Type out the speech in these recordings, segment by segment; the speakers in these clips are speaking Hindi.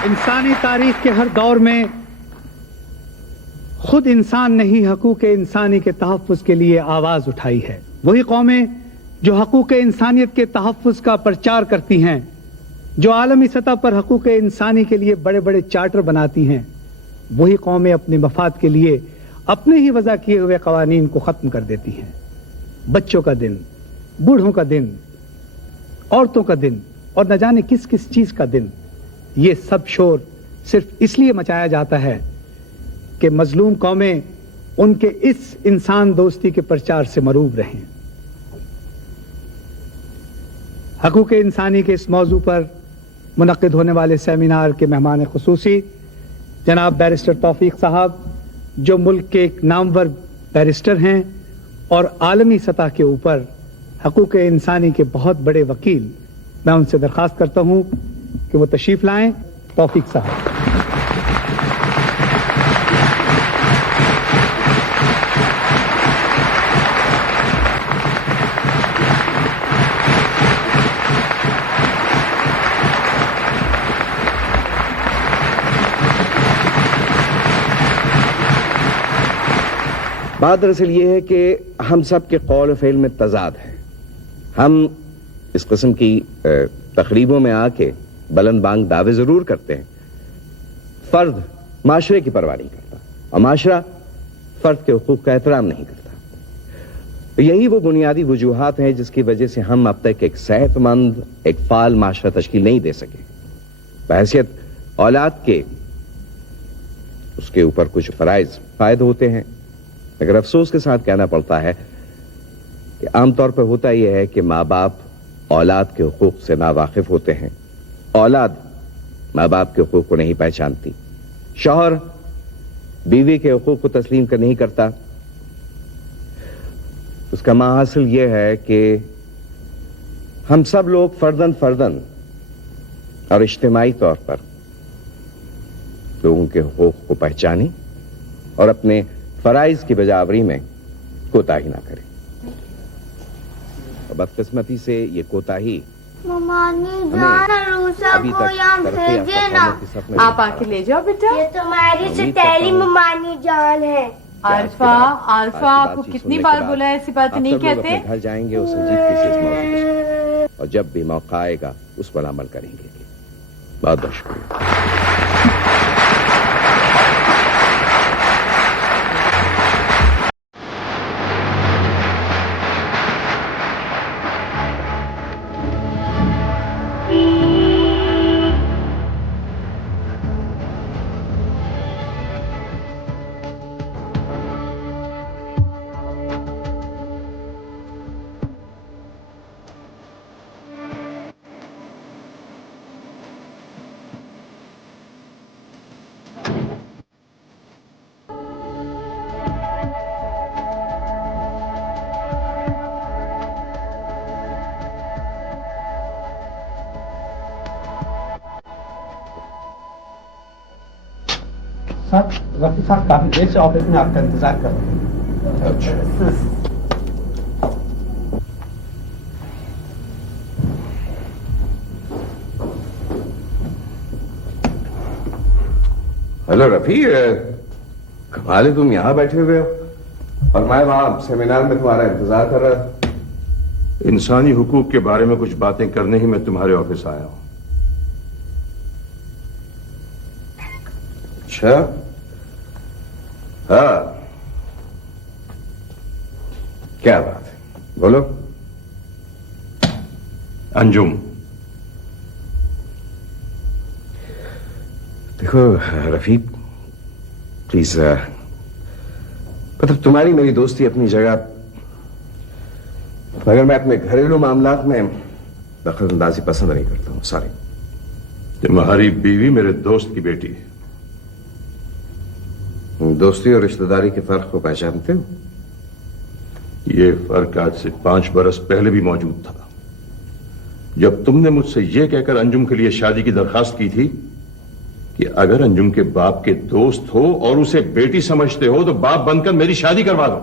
इंसानी तारीख के हर दौर में खुद इंसान ने ही हकूक इंसानी के तहफ़्फ़ुज़ के लिए आवाज उठाई है। वही कौमें जो हकूक इंसानियत के तहफ़्फ़ुज़ का प्रचार करती हैं, जो आलमी सतह पर हकूक इंसानी के लिए बड़े बड़े चार्टर बनाती हैं, वही कौमें अपने मफाद के लिए अपने ही वज़ा किए हुए कवानीन को खत्म कर देती हैं। बच्चों का दिन, बूढ़ों का दिन, औरतों का दिन और न जाने किस किस चीज का दिन, ये सब शोर सिर्फ इसलिए मचाया जाता है कि मजलूम कौमें उनके इस इंसान दोस्ती के प्रचार से मरूब रहें। हकूक इंसानी के इस मौजू पर मुनक्किद होने वाले सेमिनार के मेहमान खुसूसी जनाब बैरिस्टर तौफीक साहब, जो मुल्क के एक नामवर बैरिस्टर हैं और आलमी सतह के ऊपर हकूक इंसानी के बहुत बड़े वकील, मैं उनसे दरख्वास्त करता हूं कि वो तशरीफ लाएं। तौफीक साहब। बात दरअसल ये है कि हम सब के कौल फ़ेल में तजाद है। हम इस किस्म की तकरीबों में आके बुलंद बांग दावे जरूर करते हैं। फर्द माशरे की परवाह नहीं करता और माशरा फर्द के हुकूक का एहतराम नहीं करता। यही वो बुनियादी वजूहात हैं जिसकी वजह से हम अब तक एक सेहतमंद, एक फाल माशरा तश्कील नहीं दे सके। बहैसियत औलाद के उसके ऊपर कुछ फराइज फायद होते हैं, मगर अफसोस के साथ कहना पड़ता है कि आमतौर पर होता यह है कि माँ बाप औलाद के हुकूक से नावाकिफ होते हैं, औलाद माँ बाप के हुकूक को नहीं पहचानती, शौहर बीवी के हुकूक को तस्लीम कर नहीं करता। उसका माहासिल यह है कि हम सब लोग फर्दन फर्दन और इज्तिमाई तौर पर लोगों के हुकूक को पहचानें और अपने फराइज की बजावरी में कोताही ना करें। बदकिस्मती से ये कोताही अभी तक आप आके ले जाओ बेटा। ये तुम्हारी सतीली ममानी जान है। अल्फा अल्फा आपको कितनी बार बोला है ऐसी बातें नहीं कहते। घर जाएंगे और संजीदगी से इस मौके और जब भी मौका आएगा उस पर अमल करेंगे। बहुत बहुत शुक्रिया। रफी साहब काफी देर से ऑफिस में आपका इंतजार कर रहे हैं। अच्छा। हेलो रफी, कमाल है तुम यहां बैठे हुए हो और मैं वहां सेमिनार में तुम्हारा इंतजार कर रहा था। इंसानी हुकूक के बारे में कुछ बातें करने ही मैं तुम्हारे ऑफिस आया हूं। अच्छा, हाँ, क्या बात है, बोलो। अंजुम, देखो रफी, प्लीज, मतलब तुम्हारी मेरी दोस्ती अपनी जगह, मगर मैं अपने घरेलू मामलात में दखलंदाजी पसंद नहीं करता हूं। सॉरी। तुम्हारी बीवी मेरे दोस्त की बेटी है। दोस्ती और रिश्तेदारी के फर्क को पहचानते हो? यह फर्क आज से 5 बरस पहले भी मौजूद था, जब तुमने मुझसे यह कहकर अंजुम के लिए शादी की दरखास्त की थी कि अगर अंजुम के बाप के दोस्त हो और उसे बेटी समझते हो तो बाप बनकर मेरी शादी करवा दो।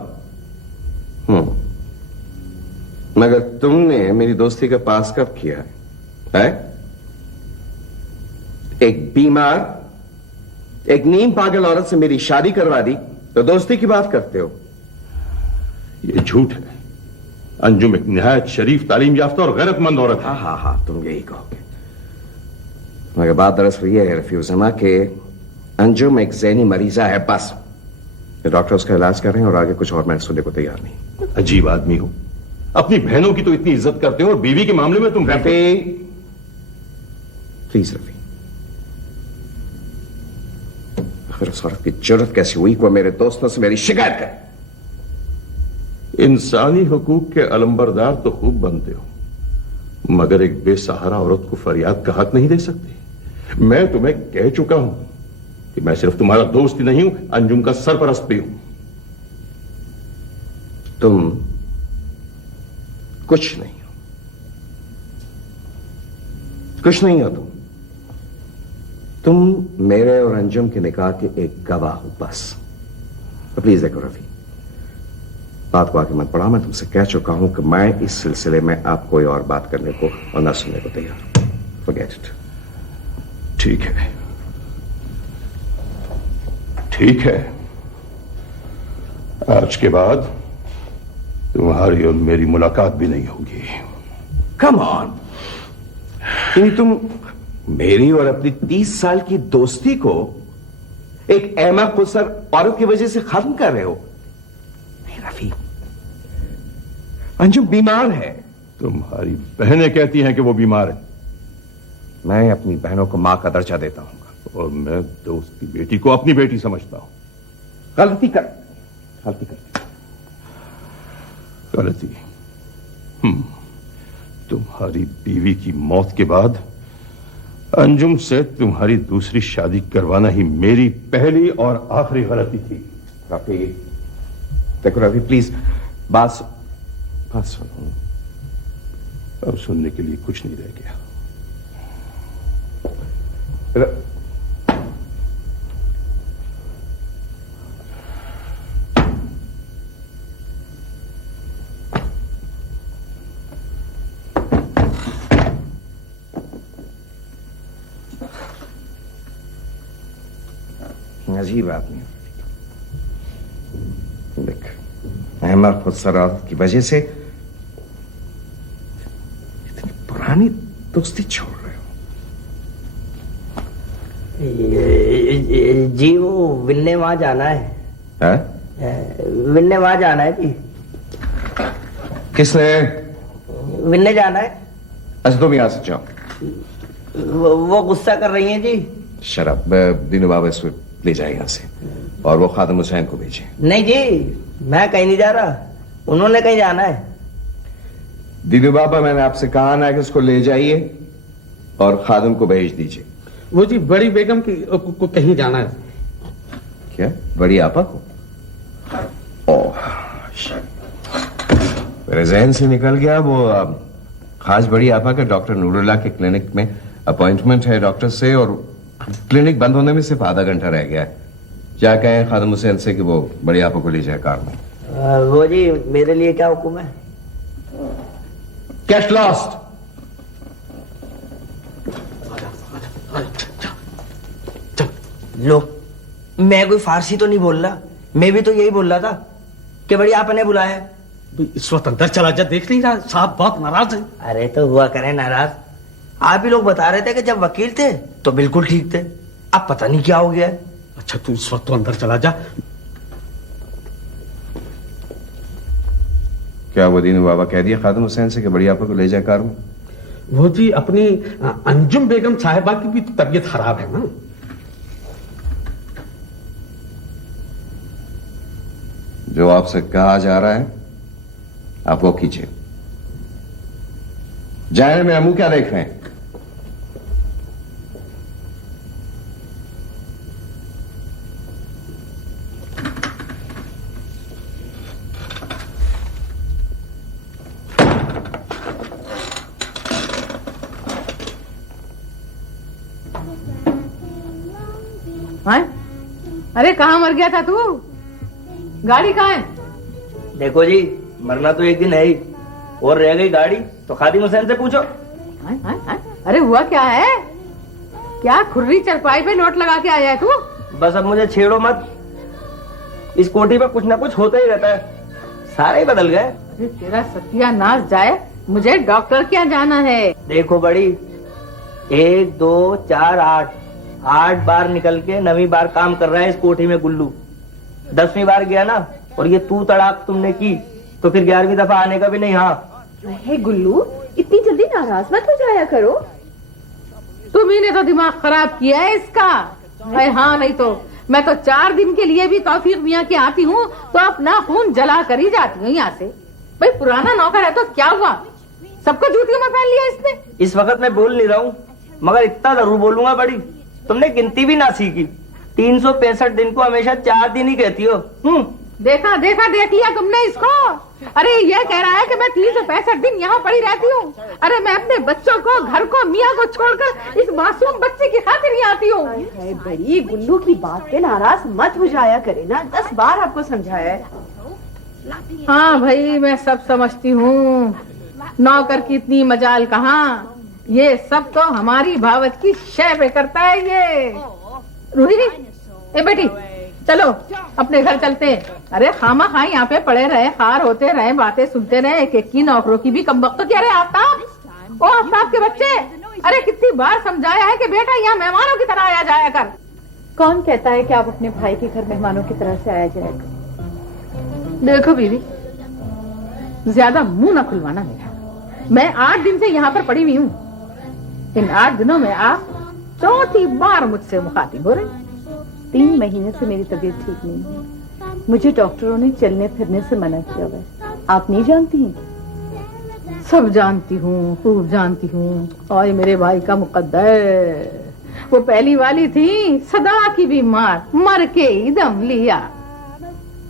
मगर तुमने मेरी दोस्ती का पास कब किया है? एक बीमार, एक नीम पागल औरत से मेरी शादी करवा दी तो दोस्ती की बात करते हो? ये झूठ है। अंजुम एक निहायत शरीफ, तालीम याफ्ता और गैरतमंद औरत है। हाँ, तुम यही कहोगे। मगर बात दरअसल ये है रफीउजमा के अंजुम एक ज़हनी मरीजा है बस। डॉक्टर उसका इलाज कर रहे हैं और आगे कुछ और मैं सुनने को तैयार नहीं। अजीब आदमी हो, अपनी बहनों की तो इतनी इज्जत करते हो और बीवी के मामले में तुम रफी, प्लीज रफी, आखिर उस औरत की जरूरत कैसी हुई को मेरे दोस्तों से मेरी शिकायत कर। इंसानी हुकूक के अलंबरदार तो खूब बनते हो, मगर एक बेसहारा औरत को फरियाद का हक नहीं दे सकते। मैं तुम्हें कह चुका हूं कि मैं सिर्फ तुम्हारा दोस्त ही नहीं हूं, अंजुम का सरपरस्त भी हूं। तुम कुछ नहीं हो, कुछ नहीं हो तुम मेरे और अंजुम के निकाह के एक गवाह हो बस। तो प्लीज देखो रफी, बात को आगे मत बढ़ाओ। मैं तुमसे कह चुका हूं कि मैं इस सिलसिले में आप कोई और बात करने को और ना सुनने को तैयार। Forget it. ठीक है, ठीक है। आज के बाद तुम्हारी और मेरी मुलाकात भी नहीं होगी। कम ऑन, तुम मेरी और अपनी 30 साल की दोस्ती को एक अहमक खुसर औरत की वजह से खत्म कर रहे हो? नहीं रफी, अंजुम बीमार है। तुम्हारी बहनें कहती हैं कि वो बीमार है। मैं अपनी बहनों को मां का दर्जा देता हूं और मैं दोस्त की बेटी को अपनी बेटी समझता हूं। गलती तुम्हारी बीवी की मौत के बाद अंजुम से तुम्हारी दूसरी शादी करवाना ही मेरी पहली और आखिरी गलती थी। रफी, देखो रफी प्लीज, बात सुनो। अब सुनने के लिए कुछ नहीं रह गया। अजीब आदमी देख, अहमद खुदसरात की वजह से इतनी पुरानी दोस्ती छोड़ रहे हो। जी वो विन्ने वहां जाना है। विन्ने वहां जाना है जी। किसने? विन्ने जाना है। अच्छा तुम यहां से जाओ। वो गुस्सा कर रही हैं जी। शराब दीनू बाबा इसको ले जाए यहां से और वो खादिम हुसैन को भेजे। नहीं जी, मैं कहीं नहीं जा रहा, उन्होंने कहीं जाना है। दीनू बाबा, मैंने आपसे कहा ना कि उसको ले जाइए और खादिम को भेज दीजिए। वो जी बड़ी बेगम को कहीं जाना है। क्या? बड़ी आपा को? ओह, मेरे जहन से निकल गया। वो खास बड़ी आपा का डॉक्टर नूरुल्लाह के क्लिनिक में अपॉइंटमेंट है डॉक्टर से, और क्लिनिक बंद होने में सिर्फ आधा घंटा रह गया है। क्या कहें खादिम हुसैन से कि वो बड़ी आपा को ले जाए कार में। वो जी मेरे लिए क्या हुक्म है? Cash lost. लो, मैं कोई फारसी तो नहीं बोल रहा, मैं भी तो यही बोल रहा था कि बड़ी आपने बुलाया है। इस वक्त अंदर चला जा, देख नहीं रहा साहब बहुत नाराज है। अरे तो हुआ करें नाराज, आप ही लोग बता रहे थे कि जब वकील थे तो बिल्कुल ठीक थे, अब पता नहीं क्या हो गया है। अच्छा तू इस वक्त तो अंदर चला जा। क्या वो दीनू बाबा कह दिया खादिम हुसैन से कि बड़ी आपा को ले जाए कार में? वो जी अपनी अंजुम बेगम साहिबा की भी तबीयत खराब है ना। जो आपसे कहा जा रहा है आप वो कीजिए। जाने में मुंह क्या देख रहे हैं? हाँ? अरे कहाँ मर गया था तू? गाड़ी कहाँ है? देखो जी, मरना तो एक दिन है ही, और रह गई गाड़ी तो खादिम हुसैन से पूछो। अरे हुआ क्या है? क्या खुर्री चरपाई पे नोट लगा के आया है तू? बस अब मुझे छेड़ो मत। इस कोठी में कुछ ना कुछ होता ही रहता है, सारे ही बदल गए। अरे तेरा सत्यानाश जाए, मुझे डॉक्टर क्या जाना है। देखो बड़ी, 1 2 4 8 बार निकल के 9वीं बार काम कर रहा है इस कोठी में गुल्लू। 10वीं बार गया ना, और ये तू तड़ाक तुमने की, तो फिर 11वीं दफा आने का भी नहीं। हाँ हे गुल्लू, इतनी जल्दी नाराज मत हो जाया करो। तुम्ही ने तो दिमाग खराब किया है इसका। अरे हाँ, नहीं तो मैं तो 4 दिन के लिए भी तौफीक मियाँ के आती हूँ तो अपना खून जला कर ही जाती हूँ यहाँ से। भाई पुराना नौकर है तो क्या हुआ, सबको जूतियों में पहन लिया इसने। इस वक्त मैं बोल नहीं रहा हूँ, मगर इतना जरूर बोलूंगा बड़ी, तुमने गिनती भी ना सीखी। 365 दिन को हमेशा 4 दिन ही कहती हो। देखा देख लिया तुमने इसको। अरे ये कह रहा है कि मैं 365 दिन यहाँ पड़ी रहती हूँ। अरे मैं अपने बच्चों को, घर को, मियाँ को छोड़कर इस मासूम बच्चे की खातिर ही आती हूँ। बड़ी गुल्लू की बात पे नाराज मत हो जाया करे ना, 10 बार आपको समझाया है। हाँ भाई, मैं सब समझती हूँ, नौकर की इतनी मजाल कहाँ, ये सब तो हमारी भावत की शय पे करता है ये। रूही, ए बेटी चलो अपने घर चलते हैं। अरे खामा खा यहाँ पे पड़े रहे, हार होते रहे, बातें सुनते रहे, एक की नौकरों की भी कम वक्त। तो क्या रहे आफ्ताब, ओ आफ्ताब के बच्चे, अरे कितनी बार समझाया है कि बेटा यहाँ मेहमानों की तरह आया जाया कर। कौन कहता है कि आप अपने भाई के घर मेहमानों की तरह से आया जाएगा। देखो बीवी, ज्यादा मुंह न खुलवाना मेरा। मैं 8 दिन से यहाँ पर पड़ी हुई हूँ। इन 8 दिनों में आप 4थी बार मुझसे मुखातिब हो रहे। 3 महीने से मेरी तबीयत ठीक नहीं है, मुझे डॉक्टरों ने चलने फिरने से मना किया हुआ है। आप नहीं जानती हैं? सब जानती हूँ, खूब जानती हूँ। और मेरे भाई का मुकद्दर, वो पहली वाली थी, सदा की बीमार, मर के ही दम लिया।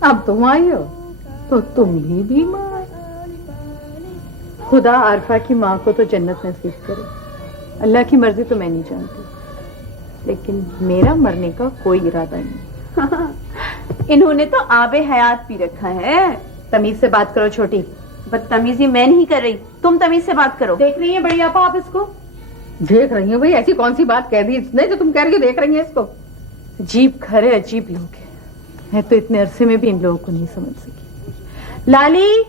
अब तुम आई हो तो तुम भी बीमार। खुदा आरफा की माँ को तो जन्नत नसीब करे, अल्लाह की मर्जी तो मैं नहीं जानती, लेकिन मेरा मरने का कोई इरादा नहीं। इन्होंने तो आबे हयात पी रखा है। तमीज से बात करो छोटी। बदतमीजी मैं नहीं कर रही, तुम तमीज से बात करो। देख रही है बड़ी आपा आप इसको? देख रही हो भाई, ऐसी कौन सी बात कह दी इसने जो तुम कह रही हो देख रही है इसको? अजीब खरे अजीब लोग हैं, मैं तो इतने अरसे में भी इन लोगों को नहीं समझ सकी। लाली,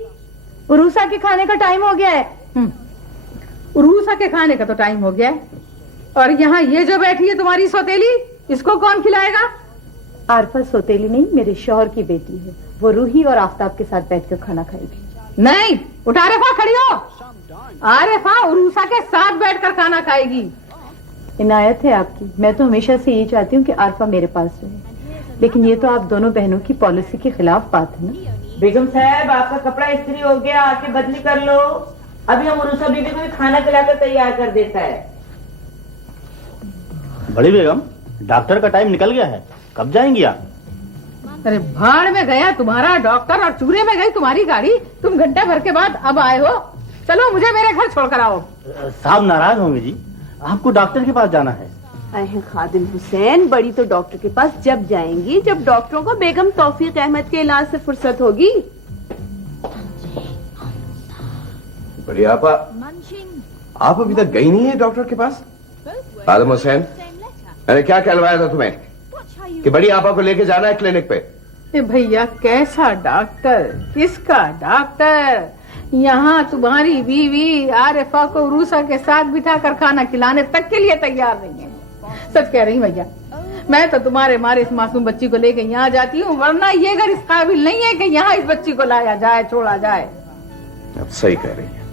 उरूसा के खाने का टाइम हो गया है। उरूसा के खाने का तो टाइम हो गया है, और यहाँ ये जो बैठी है तुम्हारी सौतेली, इसको कौन खिलाएगा? आरफा सौतेली नहीं, मेरे शौहर की बेटी है, वो रूही और आफ्ताब के साथ बैठकर खाना खाएगी। नहीं, उठा आरिफा, खड़ी हो। आरिफा उरूसा के साथ बैठकर खाना खाएगी। इनायत है आपकी, मैं तो हमेशा से यही चाहती हूँ कि आरफा मेरे पास रहे, लेकिन ये तो आप दोनों बहनों की पॉलिसी के खिलाफ बात है ना। बेगम साहब, आपका कपड़ा इस्त्री हो गया, आके बदली कर लो। अभी हम उरूसा बीबी को भी खाना खिलाकर तैयार कर देता है। बड़ी बेगम, डॉक्टर का टाइम निकल गया है, कब जाएंगी आप? अरे भाड़ में गया तुम्हारा डॉक्टर और चूरे में गई तुम्हारी गाड़ी। तुम घंटे भर के बाद अब आए हो। चलो मुझे मेरे घर छोड़कर आओ। साहब नाराज होंगे जी, आपको डॉक्टर के पास जाना है। खादिम हुसैन, बड़ी तो डॉक्टर के पास जब जाएंगी जब डॉक्टरों को बेगम तौफीक अहमद के इलाज से फुर्सत होगी। बड़ी आपा, आप अभी तक गई नहीं है डॉक्टर के पास? खादिम हुसैन, मैंने क्या कहलवाया था तुम्हें कि बड़ी आपा को लेके जाना है क्लिनिक पे? भैया कैसा डॉक्टर, किसका डॉक्टर? यहाँ तुम्हारी बीवी आरिफा को उरूसा के साथ बिठाकर खाना खिलाने तक के लिए तैयार नहीं है। सच कह रही भैया, मैं तो तुम्हारे मारे इस मासूम बच्ची को लेकर यहाँ जाती हूँ, वरना ये घर इस काबिल नहीं है कि यहाँ इस बच्ची को लाया जाए, छोड़ा जाए। अब सही कह रही है,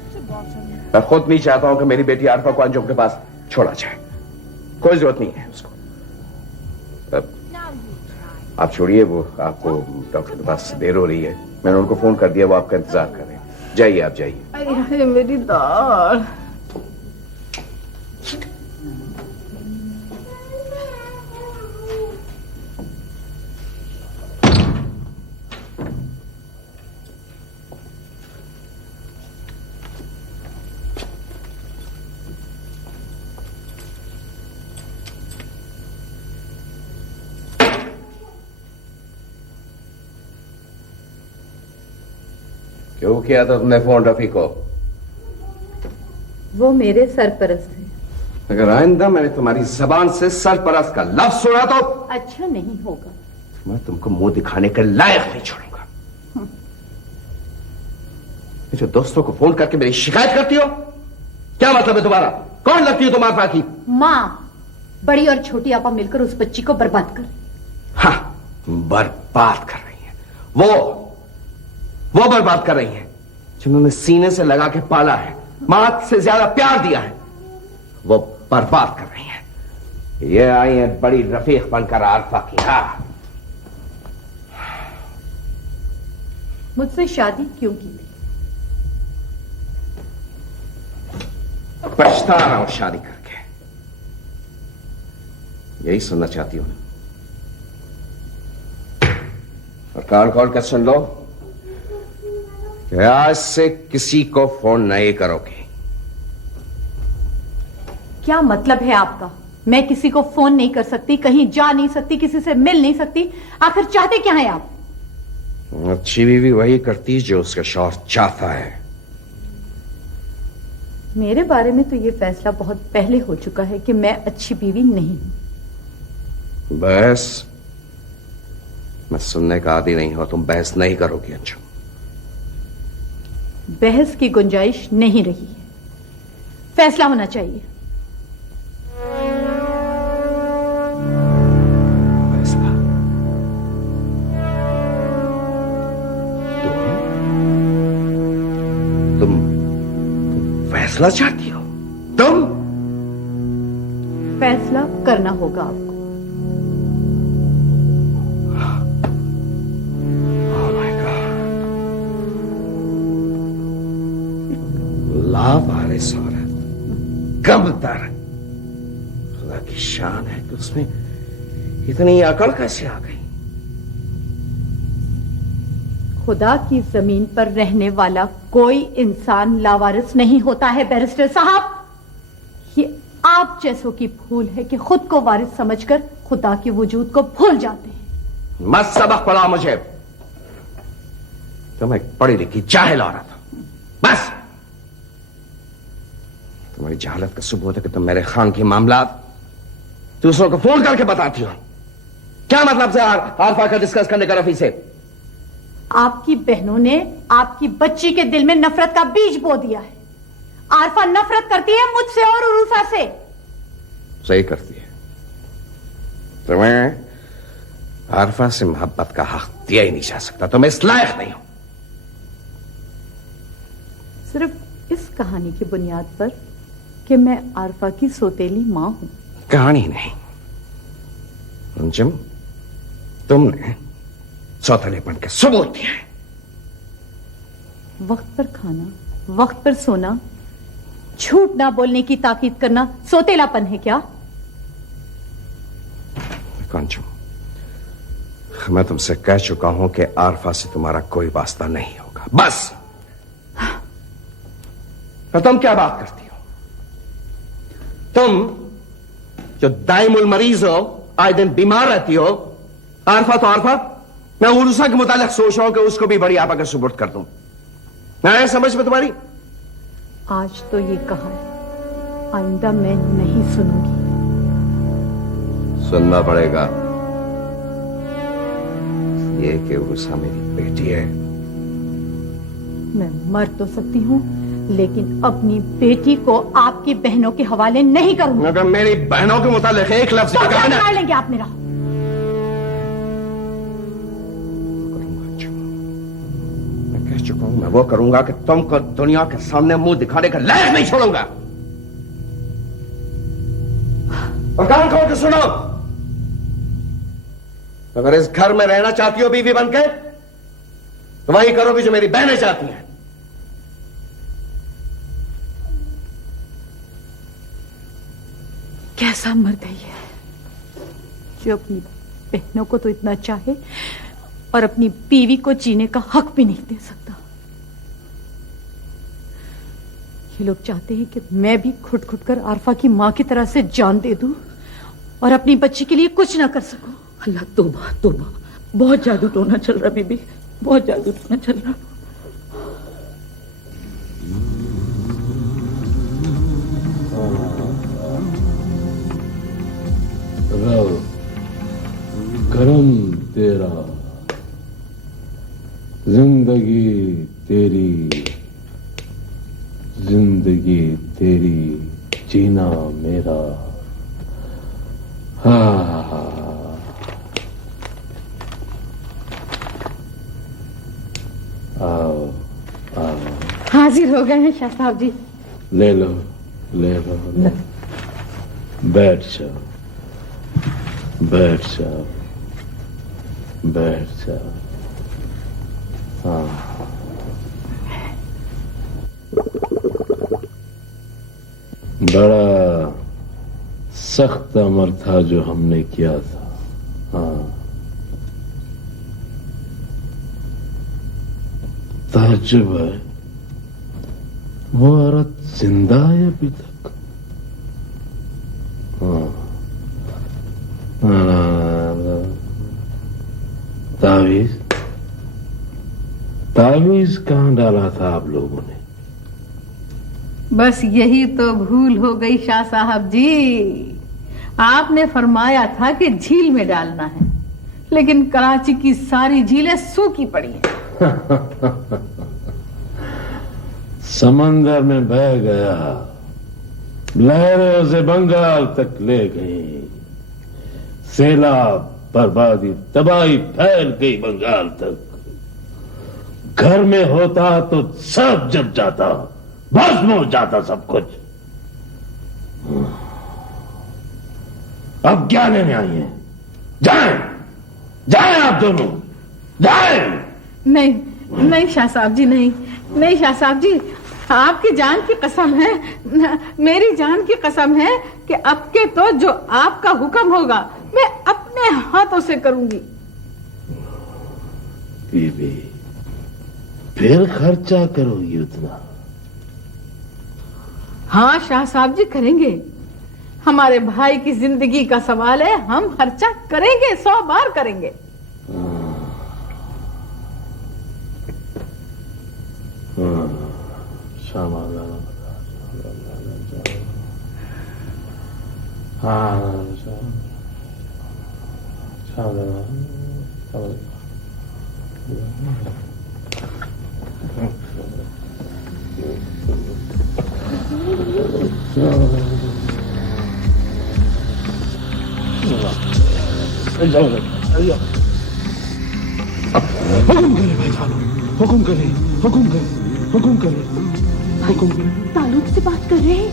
मैं खुद नहीं चाहता हूँ कि मेरी बेटी आरिफा को अंजुम के पास छोड़ा जाए। कोई जरूरत नहीं है उसको। आप छोड़िए, वो आपको डॉक्टर के पास देर हो रही है, मैंने उनको फोन कर दिया, वो आपका इंतजार कर रहे हैं। जाइए, आप जाइए। मेरी दाल। क्यों किया था तुमने फोन रफी को? वो मेरे सरपरस्त है, अगर आइंदा मैंने तुम्हारी जबान से सरपरस्त का लफ्ज सुना तो अच्छा नहीं होगा। मैं तुमको मुंह दिखाने के लायक नहीं छोड़ूंगा। जो दोस्तों को फोन करके मेरी शिकायत करती हो, क्या मतलब है तुम्हारा? कौन लगती हो तुम आफा की? माँ, बड़ी और छोटी आपा मिलकर उस बच्ची को बर्बाद कर। हाँ, बर्बाद कर रही है। वो बर्बाद कर रही है जिन्होंने सीने से लगा के पाला है, मां से ज्यादा प्यार दिया है, वो बर्बाद कर रही है। ये आई है बड़ी रफीक बनकर आरफा की। हाँ, मुझसे शादी क्यों की थी? पछता रहा हूं शादी करके। यही सुनना चाहती हूं ना? और कान खोल कर सुन लो कि आज से किसी को फोन नहीं करोगे। क्या मतलब है आपका? मैं किसी को फोन नहीं कर सकती, कहीं जा नहीं सकती, किसी से मिल नहीं सकती। आखिर चाहते क्या हैं आप? अच्छी बीवी वही करती जो उसका शौहर चाहता है। मेरे बारे में तो ये फैसला बहुत पहले हो चुका है कि मैं अच्छी बीवी नहीं हूं। बहस? मैं सुनने का आदी नहीं हो, तुम बहस नहीं करोगी अंजुम। बहस की गुंजाइश नहीं रही है, फैसला होना चाहिए। फैसला? तुम फैसला चाहती हो? तुम? फैसला करना होगा आपको। लावारिस औरत, कमतर। खुदा की शान है कि उसमें इतनी अकड़ कैसे आ गई? खुदा की जमीन पर रहने वाला कोई इंसान लावारिस नहीं होता है बैरिस्टर साहब। ये आप जैसों की भूल है कि खुद को वारिस समझकर खुदा के वजूद को भूल जाते हैं। मत सबक पढ़ा मुझे। तुम एक पढ़ी लिखी जाहिल औरत हो, बस। तुम्हारी जहालत का सबूत है कि तुम मेरे खान के मामला दूसरों को फोन करके बताती हो। क्या मतलब से आरफा का डिस्कस करने का रफी से? आपकी बहनों ने आपकी बच्ची के दिल में नफरत का बीज बो दिया है। आरफा नफरत करती है मुझसे और उरूफा से। सही करती है। तुम्हें आरफा से मोहब्बत का हक दिया ही नहीं जा सकता। तुम इस लायक नहीं हो। सिर्फ इस कहानी की बुनियाद पर कि मैं आरफा की सौतेली मां हूं। कहानी नहीं अंजुम, तुमने सौतेलेपन के सबूत दिया है। वक्त पर खाना, वक्त पर सोना, झूठ ना बोलने की ताकीद करना सौतेलापन है क्या? अंजुम, मैं तुमसे कह चुका हूं कि आरफा से तुम्हारा कोई वास्ता नहीं होगा, बस। तो तुम क्या बात करती हो? तुम जो दाइमुल मरीज हो, आए दिन बीमार रहती हो। आरफा तो आरफा, मैं उर्सा के मुतालिक सोच रहा हूं कि उसको भी बड़ी आपा का सुपुर्द कर दूं। मैं समझ में तुम्हारी? आज तो ये कहा है, आइंदा मैं नहीं सुनूंगी। सुनना पड़ेगा, ये कि उर्सा मेरी बेटी है। मैं मर तो सकती हूँ, लेकिन अपनी बेटी को आपकी बहनों के हवाले नहीं करूंगी। अगर मेरी बहनों के मुतालिक एक लफ्ज तो भी क्या कहा ना, बिगाड़ लेंगे आप मेरा? मैं कह चुका हूं, मैं वो करूंगा कि तुमको दुनिया के सामने मुंह दिखाने का लायक नहीं छोड़ूंगा। और कान खोल के सुनो, अगर इस घर में रहना चाहती हो बीवी बनके, तो वही करोगी जो मेरी बहनें चाहती हैं। कैसा मर्द है ये, जो अपनी बहनों को तो इतना चाहे और अपनी बीवी को जीने का हक भी नहीं दे सकता। ये लोग चाहते हैं कि मैं भी खुद खुद कर आरफा की मां की तरह से जान दे दूं और अपनी बच्ची के लिए कुछ ना कर सकूं। अल्लाह तौबा तौबा, बहुत जादू टोना चल रहा बीबी, बहुत जादू टोना चल रहा। हाजिर हो गए हैं शाह साहब जी। ले लो ले लो, ले। बैठ जाओ बैठ जाओ बैठ जाओ। हाँ, बड़ा सख्त अमर था जो हमने किया था। हाँ, ताज्जुब है वो औरत जिंदा है अभी तक। हाँ, तावीज तावीज कहाँ डाला था आप लोगों ने? बस यही तो भूल हो गई शाह साहब जी। आपने फरमाया था कि झील में डालना है, लेकिन कराची की सारी झीलें सूखी पड़ी हैं। समंदर में बह गया, लहरें उसे बंगाल तक ले गई। सैलाब, बर्बादी, तबाही फैल गई बंगाल तक। घर में होता तो सब जल जाता, भस्म हो जाता सब कुछ। अब क्या लेने आई हैं? जाएं, जाएं आप दोनों, जाएं। नहीं नहीं शाह साहब जी, नहीं नहीं शाह साहब जी, आपकी जान की कसम है, मेरी जान की कसम है कि अब के तो जो आपका हुक्म होगा मैं अपने हाथों से करूंगी। बीबी, फिर खर्चा करोगी उतना? हाँ शाह साहब जी करेंगे। हमारे भाई की जिंदगी का सवाल है, हम खर्चा करेंगे, 100 बार करेंगे। हुकुम करे भाई साहब, हुकुम करे, हुकुम करे, हुकुम करे, हुकुम करे। तालूद से बात कर रहे हैं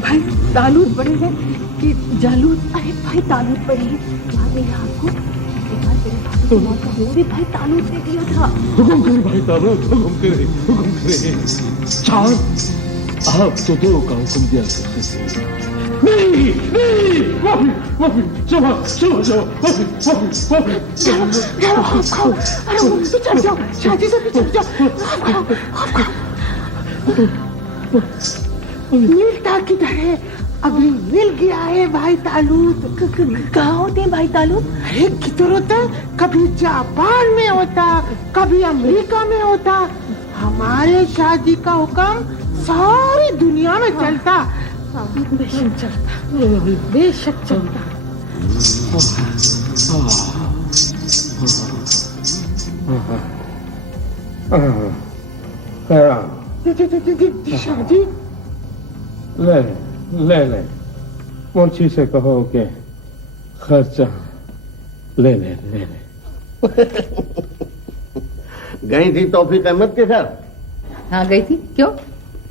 भाई? तालूद बड़े हैं कि जालूद? अरे भाई तालूद बड़े हैं। याद नहीं है आपको? एक बार मेरे भाई की मौत का वो भी भाई तालूद ने दिया था। हुकुम करे भाई तालूद, हुकुम करे, हुकुम करे। चार आप तो 2 का हुक्म दिया करते थे। नहीं नहीं, माफी माफी, क्षमा क्षमा क्षमा, माफी माफी माफी। अरे वो तो चल जाओ, शादी से भी चल जाओ। मिलता किधर है? अभी मिल गया है भाई तालूद। कहाँ होते हैं भाई तालूद? अरे किधर होता है? कभी जापान में होता, कभी अमेरिका में होता। हमारे शादी का हुक्म सारी दुनिया में चलता। बेशक चलता, बेशक चलता। शादी ले ले ले, मुंशी से कहो कि खर्चा ले ले ले ले। गई थी तौफीक अहमद के घर? हाँ गई थी। क्यों,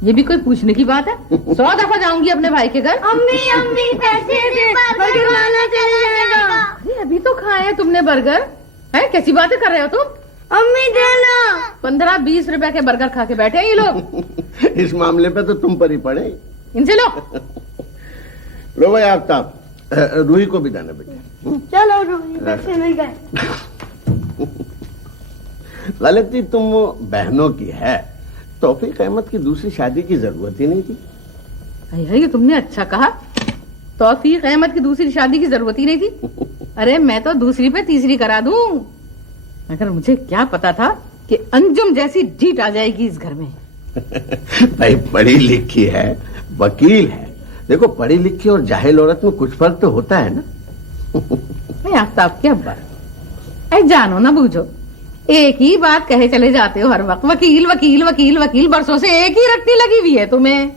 ये भी कोई पूछने की बात है? 100 दफा जाऊंगी अपने भाई के घर। अम्मी अम्मी पैसे दे, बर्गर खाना चला जाएगा। अरे अभी तो खाए हैं तुमने बर्गर, है? कैसी बातें कर रहे हो तुम? अम्मी देना। 15-20 रुपए के बर्गर खा के बैठे हैं ये लोग। इस मामले पे तो तुम पर ही पड़े। इनसे लो। लो भाई आफ्ताब, रूही को भी जाने बेटे। चलो रूही, पैसे मिल गए। गलती तुम बहनों की है, तौफीक अहमद की दूसरी शादी की जरूरत ही नहीं थी। ये तुमने अच्छा कहा, तौफीक अहमद की दूसरी शादी की जरूरत ही नहीं थी। अरे मैं तो दूसरी पे तीसरी करा दूं, मगर मुझे क्या पता था कि अंजुम जैसी ढीठ आ जाएगी इस घर में। भाई पढ़ी लिखी है, वकील है। देखो पढ़ी लिखी और जाहिल औरत में कुछ फर्क तो होता है ना। मैं आफ्ताब के अब्बा, जानो ना बूझो, एक ही बात कहे चले जाते हो हर वक्त, वकील वकील वकील वकील। बरसों से एक ही रट्टी लगी हुई है तुम्हें।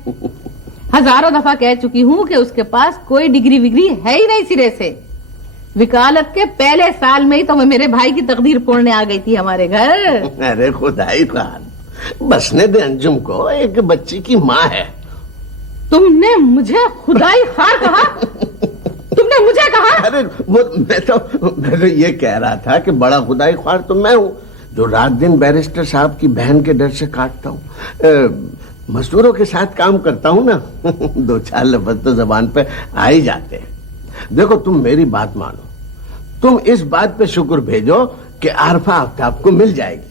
हजारों दफा कह चुकी हूँ कि उसके पास कोई डिग्री विग्री है ही नहीं सिरे से। वकालत के पहले साल में ही तो मेरे भाई की तकदीर पोड़ने आ गई थी हमारे घर। अरे खुदाई खान, बसने दे अंजुम को, एक बच्ची की माँ है। तुमने मुझे खुदाई खार कहा? तुमने मुझे कहा? अरे वो मैं तो ये कह रहा था कि बड़ा खुदाई ख्वार तो मैं हूँ, जो रात दिन बैरिस्टर साहब की बहन के डर से काटता हूँ। मजदूरों के साथ काम करता हूँ ना, 2-4 लफ्ज तो जबान पे आ ही जाते हैं। देखो तुम मेरी बात मानो, तुम इस बात पे शुक्र भेजो कि आरफा आफ्ताब को मिल जाएगी।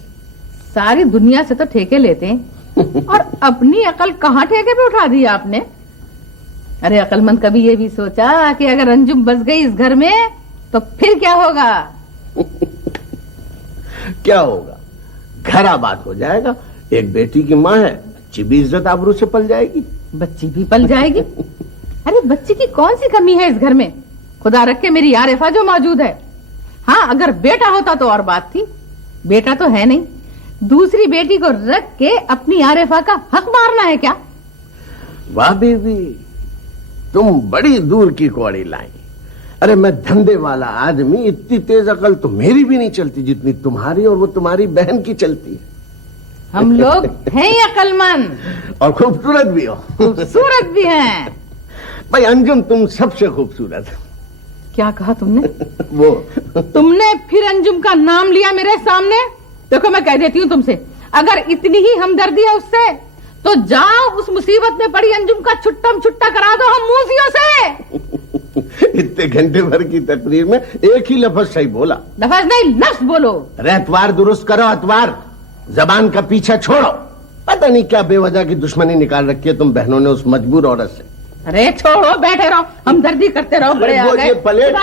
सारी दुनिया से तो ठेके लेते हैं और अपनी अकल कहाँ ठेके पे उठा दी आपने? अरे अकलमंद कभी ये भी सोचा कि अगर अंजुम बस गई इस घर में तो फिर क्या होगा? क्या होगा? घर आबाद हो जाएगा, एक बेटी की माँ है, बच्ची भी इज्जत आबरू से पल जाएगी। बच्ची भी पल जाएगी? अरे बच्ची की कौन सी कमी है इस घर में? खुदा रख के मेरी आरिफा जो मौजूद है। हाँ, अगर बेटा होता तो और बात थी, बेटा तो है नहीं। दूसरी बेटी को रख के अपनी आरिफा का हक मारना है क्या? वाह बीबी, तुम बड़ी दूर की कौड़ी लाई। अरे मैं धंधे वाला आदमी, इतनी तेज अकल तो मेरी भी नहीं चलती जितनी तुम्हारी और वो तुम्हारी बहन की चलती है। हम लोग हैं अकलमंद और खूबसूरत भी हो। खूबसूरत भी हैं। भाई अंजुम तुम सबसे खूबसूरत। क्या कहा तुमने? वो तुमने फिर अंजुम का नाम लिया मेरे सामने? देखो मैं कह देती हूँ तुमसे, अगर इतनी ही हमदर्दी है उससे तो जाओ उस मुसीबत में पड़ी अंजुम का छुट्टम छुट्टा करा दो हम मूसियों से। इतने घंटे भर की तकरीर में एक ही लफ्ज सही बोला। लफ्ज नहीं, लफ्ज बोलो। अरे अतवार दुरुस्त करो, अतवार, जबान का पीछा छोड़ो। पता नहीं क्या बेवजह की दुश्मनी निकाल रखी है तुम बहनों ने उस मजबूर औरत से। अरे छोड़ो, बैठे रहो, हमदर्दी करते रहो। बड़े आ गए प्लेट।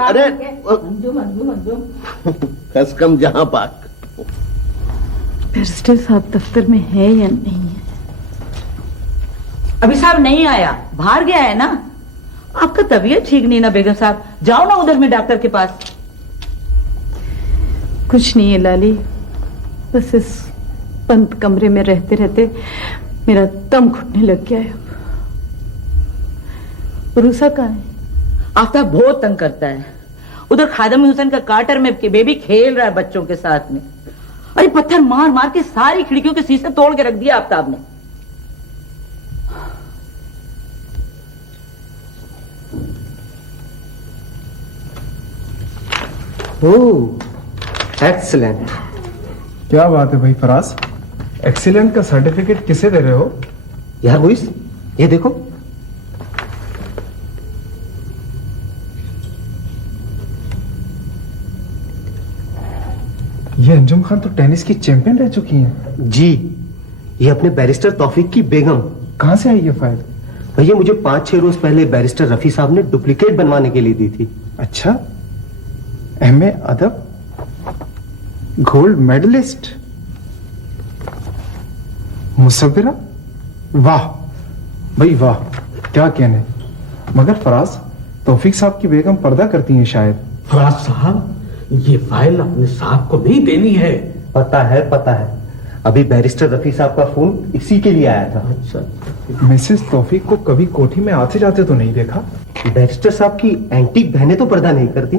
अरे अंजुम अंजुम अंजुम कसकम जहां पाक। बैरिस्टर साहब दफ्तर में है या नहीं है? अभी साहब नहीं आया, बाहर गया है ना। आपका तबीयत ठीक नहीं ना बेगम साहब, जाओ ना उधर में डॉक्टर के पास। कुछ नहीं है लाली, बस इस बंद कमरे में रहते रहते मेरा दम घुटने लग गया है। रूसा कहाँ है? आफ्ताब बहुत तंग करता है। उधर खादम हुसैन का कार्टर में बेबी खेल रहा है बच्चों के साथ में। अरे पत्थर मार मार के सारी खिड़कियों के शीशे तोड़ के रख दिया आफ्ताब ने। ओह एक्सीलेंट। क्या बात है भाई फराज, एक्सीलेंट का सर्टिफिकेट किसे दे रहे हो? यार मुइस, ये देखो। ये अंजुम खान तो टेनिस की चैंपियन रह चुकी हैं। जी, ये अपने बैरिस्टर तौफीक की बेगम। कहां से आई ये फाइल? भैया मुझे 5-6 रोज पहले बैरिस्टर रफी साहब ने डुप्लीकेट बनवाने के लिए दी थी। अच्छा, एमए अदब, गोल्ड मेडलिस्ट, मुसव्विरा। वाह भाई वाह, क्या कहने। मगर फराज, तौफीक साहब की बेगम पर्दा करती हैं शायद। फराज साहब, ये फाइल अपने साहब को नहीं देनी है। पता है पता है, अभी बैरिस्टर रफी साहब का फोन इसी के लिए आया था। अच्छा, मिसेस तौफीक को कभी कोठी में आते जाते तो नहीं देखा। बैरिस्टर साहब की एंटीक बहनें तो पर्दा नहीं करती,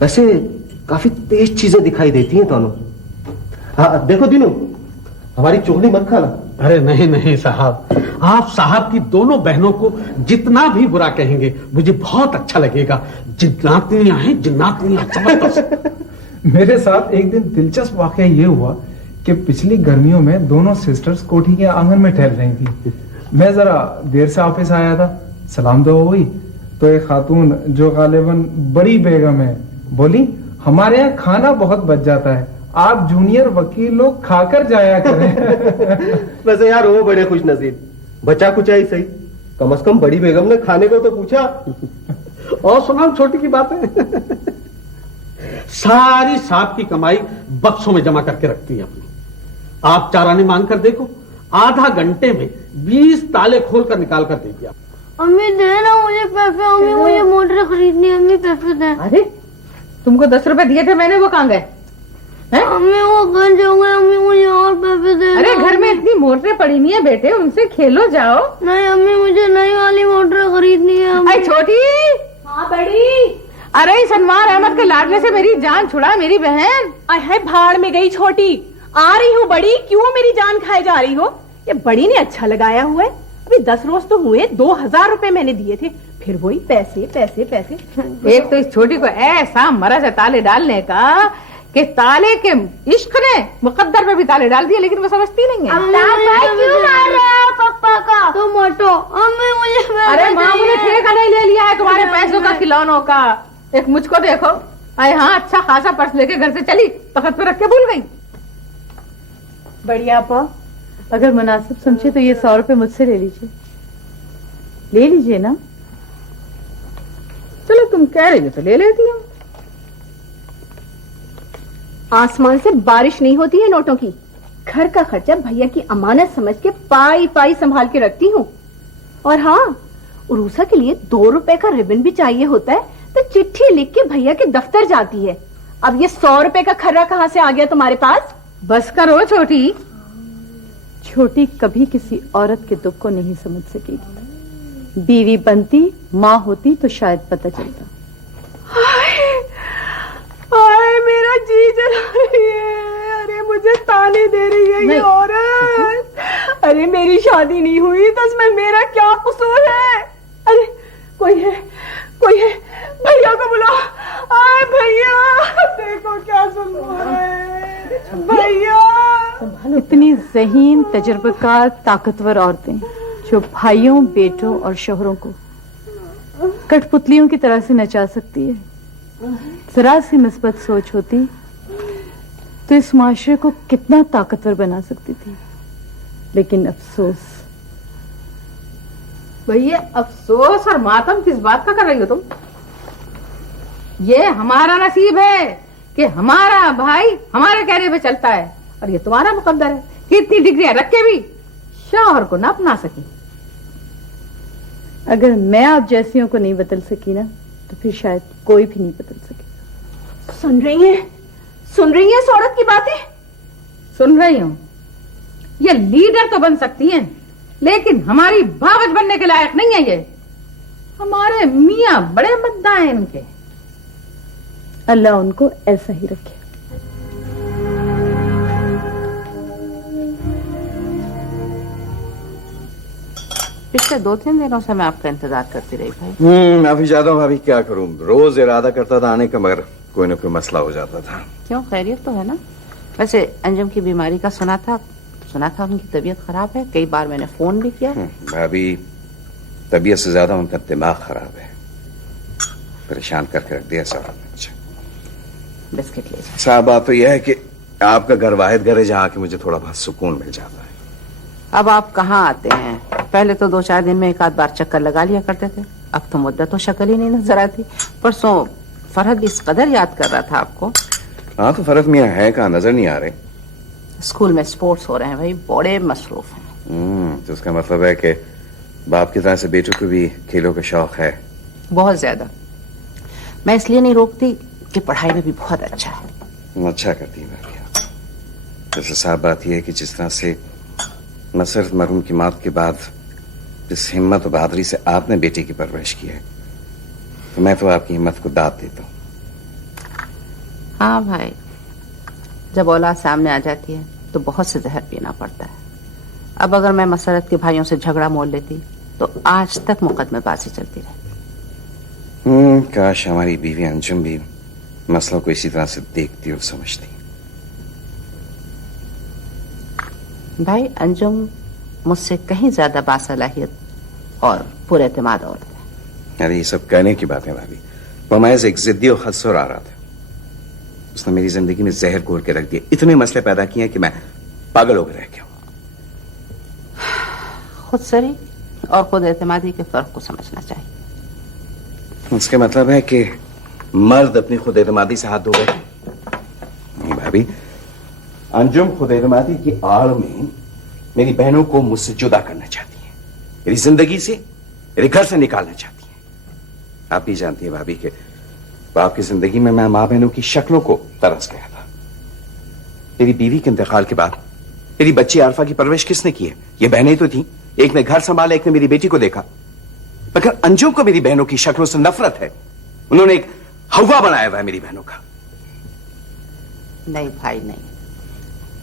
वैसे काफी तेज चीजें दिखाई देती हैं दोनों। हाँ देखो दीनू, हमारी चुगली मत खाना। अरे नहीं नहीं साहब, आप साहब की दोनों बहनों को जितना भी बुरा कहेंगे मुझे बहुत अच्छा लगेगा। जिन्नातनियां हैं, जिन्नातनियां जबरदस्त। मेरे साथ एक दिन दिलचस्प वाकया ये हुआ कि पिछली गर्मियों में दोनों सिस्टर्स कोठी के आंगन में ठहर रही थी। मैं जरा देर से ऑफिस आया था, सलाम दुआ हुई तो एक खातून जो गालिबन बड़ी बेगम है बोली, हमारे यहाँ खाना बहुत बच जाता है, आप जूनियर वकील लोग खाकर जाया करें। वैसे यार वो बड़े खुश नसीब, बचा कुछ आई सही, कम से कम बड़ी बेगम ने खाने को तो पूछा। और सुनाओ छोटी की बातें। सारी साहब की कमाई बक्सों में जमा करके रखती है अपनी। आप चारानी मांग कर देखो, आधा घंटे में 20 ताले खोल कर निकाल कर दे दिया। अम्मी दे ना मुझे पैसे, अम्मी मुझे मोटर खरीदनी है, अम्मी पैसे दे। अरे तुमको 10 रुपए दिए थे मैंने, वो कहाँ गए? अम्मी वो गंज हो गए, अम्मी मुझे और पैसे दे। अरे घर में इतनी मोटरें पड़ी नहीं है बेटे, उनसे खेलो जाओ। नहीं अम्मी मुझे नई वाली मोटर खरीदनी है। अरे छोटी। हाँ बड़ी। अरे इस अनवार अहमद के लाडले से मेरी जान छुड़ा मेरी बहन। है भाड़ में गई छोटी, आ रही हूँ बड़ी, क्यों मेरी जान खाए जा रही हो? ये बड़ी ने अच्छा लगाया हुआ है। अभी 10 रोज तो हुए, 2000 रुपए मैंने दिए थे, फिर वही पैसे पैसे पैसे। एक तो इस छोटी को ऐसा मरज है ताले डालने का कि ताले के इश्क ने मुकद्दर में भी ताले डाल दिए, लेकिन वो समझती नहीं है। क्यों मार रहे हो पापा का? तुम हटो, अम्मी मुझे। अरे माँ, मुझे ठेका नहीं ले लिया है तुम्हारे पैसों का, खिलौनों का। एक मुझको देखो, अरे हाँ, अच्छा खासा पर्स लेके घर से चली, तख्त पे रख के भूल गई। बढ़िया पा, अगर मुनासिब समझे तो ये 100 रुपए मुझसे ले लीजिए, ले लीजिए ना। चलो तुम कह रही हो तो ले लेती हूँ। आसमान से बारिश नहीं होती है नोटों की। घर का खर्चा भैया की अमानत समझ के पाई पाई संभाल के रखती हूँ। और हाँ, उरूसा के लिए 2 रुपए का रिबन भी चाहिए होता है तो चिट्ठी लिख के भैया के दफ्तर जाती है। अब ये 100 रुपए का खर्रा कहाँ से आ गया तुम्हारे पास? बस करो छोटी। छोटी कभी किसी औरत के दुख को नहीं समझ सकेगी। बीवी बनती, माँ होती तो शायद पता चलता। हाय मेरा जी जला रही है। अरे मुझे ताने दे रही है ये औरत। अरे मेरी शादी नहीं हुई तो इसमें मेरा क्या कसूर है? अरे कोई है, कोई है, भैया को बुलाओ। आए भैया, देखो क्या सुन रहा है भैया। इतनी ज़हीन, तजुर्बेकार, ताकतवर औरतें जो भाइयों, बेटों और शोहरों को कठपुतलियों की तरह से नचा सकती है, जरा सी मिस्बत सोच होती तो इस माशरे को कितना ताकतवर बना सकती थी। लेकिन अफसोस। भैया, अफसोस और मातम किस बात का कर रही हो तुम? ये हमारा नसीब है कि हमारा भाई हमारे कहने पे चलता है, और ये तुम्हारा मुकद्दर है कि इतनी डिग्रियां रख के भी शौहर को ना अपना सकी। अगर मैं आप जैसियों को नहीं बदल सकी ना, तो फिर शायद कोई भी नहीं बदल सके। सुन रही हैं? सुन रही हैं इस औरत की बातें? सुन रही हूँ। ये लीडर तो बन सकती हैं, लेकिन हमारी भावज बनने के लायक नहीं है ये। हमारे मियाँ बड़े मद्दा हैं इनके। अल्लाह उनको ऐसा ही रखे। पिछले 2-3 दिनों से मैं आपका इंतजार करती रही भाई। मैं भी ज्यादा भाभी, क्या करूं, रोज इरादा करता था आने का, मगर कोई ना कोई मसला हो जाता था। क्यों, खैरियत तो है ना? वैसे अंजुम की बीमारी का सुना था उनकी तबीयत खराब है। कई बार मैंने फोन भी किया। भाभी, तबीयत से ज्यादा उनका दिमाग खराब है। परेशान करके रख दिया सब। बिस्किट ले जाओ। साहब, बात तो यह है कि आपका घर वाहिद घर है जहाँ के मुझे थोड़ा बहुत सुकून मिल जाता है। अब आप कहाँ आते हैं? पहले तो 2-4 दिन में एक आध बार चक्कर लगा लिया करते थे, अब तो मुद्दत तो शक्ल ही नहीं नजर आती। परसों फरहद इस कदर याद कर रहा था आपको। हाँ, तो फरहद मियाँ है कहाँ, नजर नहीं आ रहे? स्कूल में स्पोर्ट्स हो रहे हैं भाई, बड़े मसरूफ हैं। तो उसका मतलब है कि बाप की तरह से बेटों को भी खेलों का शौक है। बहुत ज्यादा। मैं इसलिए नहीं रोकती कि पढ़ाई में भी बहुत अच्छा है। अच्छा करती है भाभी। वैसे साहब, बात यह है कि जिस तरह से मसरत मरहूम की मौत के बाद जिस हिम्मत और बहादुरी से आपने बेटी की परवरिश की है, तो मैं तो आपकी हिम्मत को दाद देता हूँ। हाँ भाई, जब औलाद सामने आ जाती है तो बहुत से जहर पीना पड़ता है। अब अगर मैं मसरत के भाइयों से झगड़ा मोल लेती तो आज तक मुकदमेबाजी चलती रहती। काश हमारी बीवी अंजुम भी मसलों को इसी तरह से देखती और समझती। भाई, अंजुम मुझसे कहीं ज्यादा बासलाहियत और पुरएतमाद औरत है। अरे ये सब कहने की बात है भाभी। वो महज एक जिद्दी और खदसुर आ रहा था। उसने मेरी जिंदगी में जहर घोल के रख दिए, इतने मसले पैदा किए कि मैं पागल होकर रह गया हूं। खुदसरी और खुद एतमादी के फर्क को समझना चाहिए। उसका मतलब है कि मर्द अपनी खुद एतमादी से हाथ धो गए? नहीं भाभी, अंजुम खुद एतमादी की आड़ में मेरी बहनों को मुझसे जुदा करना चाहती है, मेरी जिंदगी से, मेरे घर से निकालना चाहती है। आप भी जानती हैं भाभी कि बाप की जिंदगी में मैं माँ बहनों की शक्लों को तरस गया था। तेरी बीवी के इंतकाल के बाद तेरी बच्ची आरफा की परवरिश किसने की है? ये बहनें तो थी, एक ने घर संभाला, एक ने मेरी बेटी को देखा। मगर अंजुम को मेरी बहनों की शक्लों से नफरत है। उन्होंने एक हवा बनाया हुआ है मेरी बहनों का। नहीं भाई नहीं,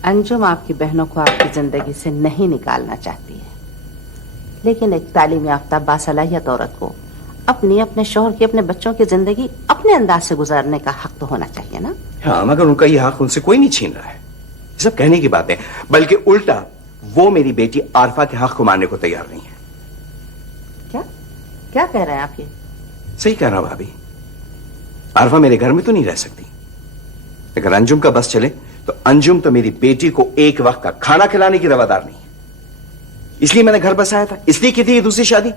अंजुम आपकी बहनों को आपकी जिंदगी से नहीं निकालना चाहती है, लेकिन एक तालीम याफ्ता बासलाहियत औरत को अपनी, अपने शौहर की, अपने बच्चों की जिंदगी अपने अंदाज से गुजारने का हक तो होना चाहिए ना। हाँ, मगर उनका ये हक उनसे कोई नहीं छीन रहा है। ये सब कहने की बातें, बल्कि उल्टा वो मेरी बेटी आरफा के हक को मानने को तैयार नहीं है। क्या क्या कह रहे हैं आप? ये सही कह रहा हूं भाभी। आरफा मेरे घर में तो नहीं रह सकती। अगर अंजुम का बस चले तो अंजुम तो मेरी बेटी को एक वक्त का खाना खिलाने की रवादार नहीं है। इसलिए मैंने घर बसाया था, इसलिए की थी ये दूसरी शादी।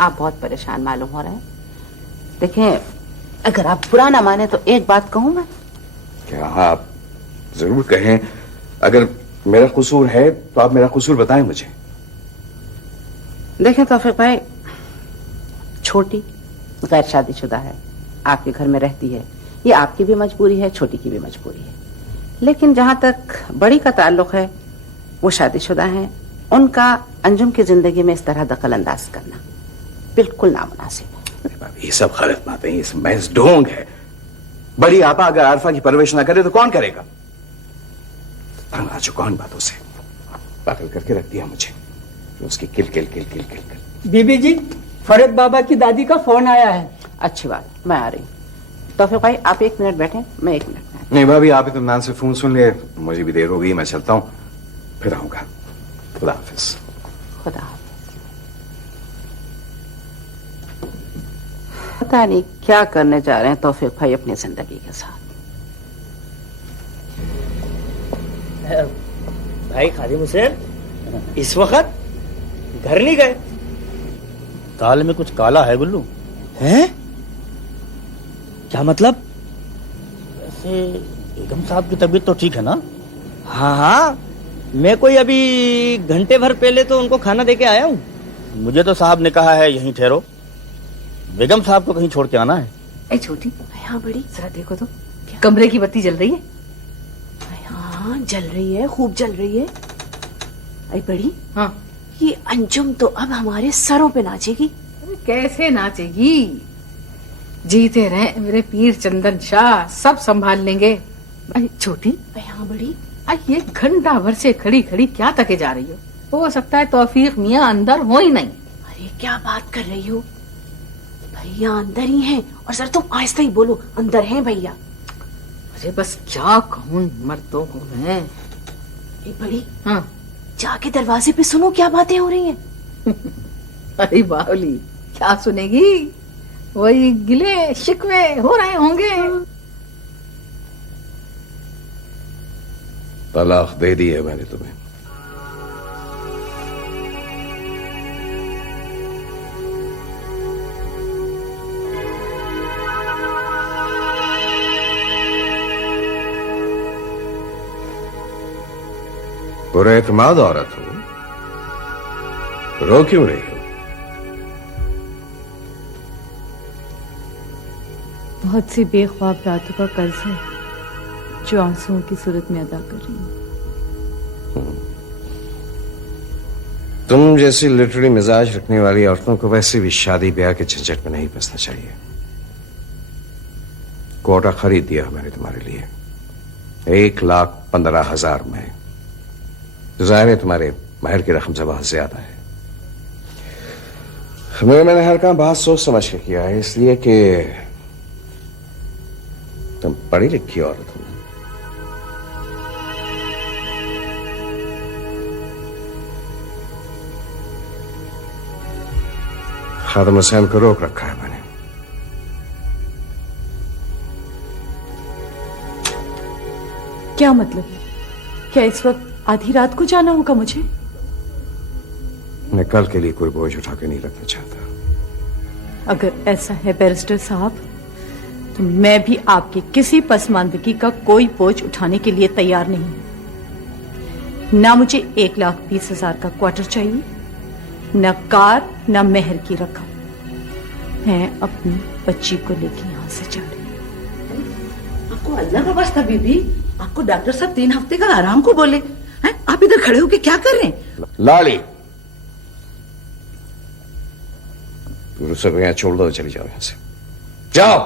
आप बहुत परेशान मालूम हो रहे हैं। देखें, अगर आप बुरा ना माने तो एक बात कहूं मैं। क्या? आप जरूर कहें। अगर मेरा कसूर है तो आप मेरा कसूर बताएं मुझे। देखें तौफीक भाई, छोटी गैर शादीशुदा है, आपके घर में रहती है, ये आपकी भी मजबूरी है, छोटी की भी मजबूरी है। लेकिन जहां तक बड़ी का ताल्लुक है, वो शादीशुदा है, उनका अंजुम की जिंदगी में इस तरह दखल अंदाज करना बिल्कुल नामुनासिब है। ये सब गलत बातें, ये सब महज ढोंग है। बड़ी आपा अगर आरफा की परवरिश ना करे तो कौन करेगा? तंग आ चुका उन बातों से, पागल करके रख दिया मुझे। उसकी किल किल किल किल किल किल। बीबी जी, फरीद बाबा की दादी का फोन आया है। अच्छी बात, मैं आ रही हूँ। तौफीक भाई आप 1 मिनट बैठे, मैं 1 मिनट में। नहीं भाभी, आप इत्मीनान से फोन सुन लिए, मुझे भी देर हो गई, मैं चलता हूँ, फिर आऊंगा। खुदा हाफिज। खुदा हाफिज। पता नहीं क्या करने जा रहे हैं तौफीक भाई अपनी जिंदगी के साथ। भाई खादिम हुसैन इस वक्त घर नहीं गए? दाल में कुछ काला है गुल्लू। हैं? क्या मतलब? वैसे बेगम साहब की तबीयत तो ठीक है ना? हाँ हाँ, मैं कोई अभी घंटे भर पहले तो उनको खाना देके आया हूँ। मुझे तो साहब ने कहा है यहीं ठहरो, बेगम साहब को कहीं छोड़ के आना है। ए छोटी, हाँ बड़ी, जरा देखो तो कमरे की बत्ती जल रही है? हाँ जल रही है, खूब जल रही है। अरे बड़ी, हाँ, ये अंजुम तो अब हमारे सरों पे नाचेगी। कैसे नाचेगी? जीते रहे मेरे पीर चंदन शाह, सब संभाल लेंगे। अरे छोटी, हाँ बड़ी, ये घंटा भर से खड़ी खड़ी क्या तके जा रही हो सकता है तौफीक मियाँ अंदर हो ही नहीं। अरे क्या बात कर रही हो? भैया अंदर ही हैं, और सर तुम आहिस्ता ही बोलो, अंदर हैं भैया। अरे बस क्या कहूँ, मर्दों को मैं। एक बड़ी, हाँ, जाके दरवाजे पे सुनो क्या बातें हो रही हैं। अरे बावली, क्या सुनेगी? वही गिले शिकवे हो रहे होंगे। तलाक दे दी है मैंने तुम्हें। पुरएतमाद औरत हो, रो क्यों रही हो? बहुत सी बेख्वाब रातों का कर्ज है जो आंसुओं की सूरत में अदा कर रही हूँ। तुम जैसी लिटरेरी मिजाज रखने वाली औरतों को वैसे भी शादी ब्याह के झंझट में नहीं फंसना चाहिए। कोटा खरीद दिया मैंने तुम्हारे लिए 1,15,000 में। तो जाहिर है तुम्हारे महर की रकम से बहुत ज्यादा है। मैंने हर काम बहुत सोच समझ के किया है, इसलिए कि तुम पढ़ी लिखी औरत हो। खादिम हुसैन को रोक रखा है मैंने। क्या मतलब है? क्या इस वक्त आधी रात को जाना होगा मुझे? मैं कल के लिए कोई बोझ उठा के नहीं रखना चाहता। अगर ऐसा है बैरिस्टर साहब, तो मैं भी आपकी किसी पसमानदगी का कोई बोझ उठाने के लिए तैयार नहीं हूं। ना मुझे 1,20,000 का क्वार्टर चाहिए, न कार, न मेहर की रकम। मैं अपनी बच्ची को लेकर यहाँ से जा रही हूँ। आपको अल्लाह का वास्ता बीबी, आपको डॉक्टर साहब 3 हफ्ते का आराम को बोले हैं, आप इधर खड़े होके क्या कर रहे हैं? लाली, गुरु सब यहाँ छोड़ दो, चली जाओ यहाँ से, जाओ।